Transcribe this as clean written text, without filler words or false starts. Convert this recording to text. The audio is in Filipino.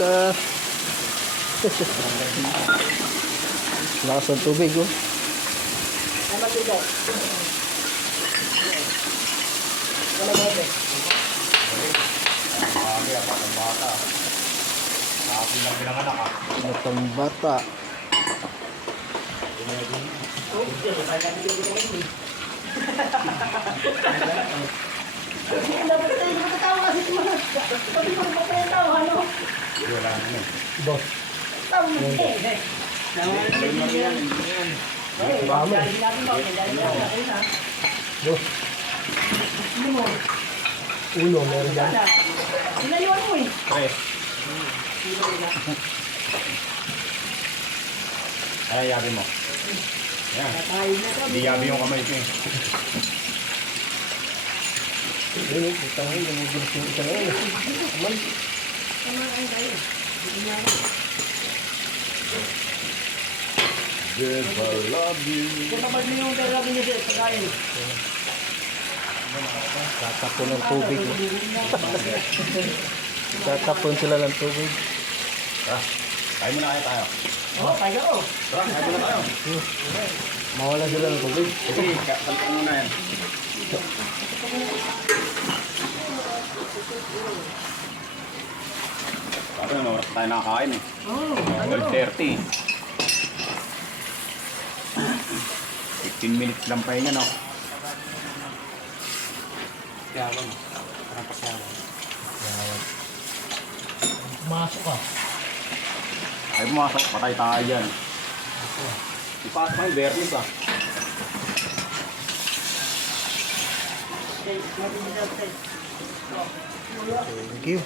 Hala. Lakas ng tubig, oh. Ay, matubig. Wala ba ito? Marami, batang bata. Sabi lang pinanganak ah. Batang bata. Oh, Diyos, kaya natin yung gusto ko. Dapat tayo matatawa kasi mga pati mo pa yung tawa, ano? Wala na yun. Boss. Tawa mo eh. Tawa mo yan. Ay, dali natin ba? Dali natin. Ayun na. Boss. Ano mo? Ulo, meron dyan. Inayuan mo eh. Tres. Ay, yabi mo. Yan. Tayo na ito. Hindi yabi yung kamay ko eh. Ayun, ito nga, namagilis yung isa na yun. Aman. Yes, I love you. Kung naman yung talaga niya sa kagayin. Tatapon ng tubig. Oh. Tatapon sila ng tubig. Tara, kain muna kaya tayo. Oo, kaya ko. Tara, kain muna tayo. Mawala sila ng tubig. Sige, salpang muna yan. Sabi na, oras tayo nakakain eh. Oo, 12:30. 15 minutes lang pa yun, no? Yawan. Parang pasyawan. Yawan. Pumasok ka. Ay, pumasok, patay tayo dyan. Ipasok pa yung Bernis ah. Thank you.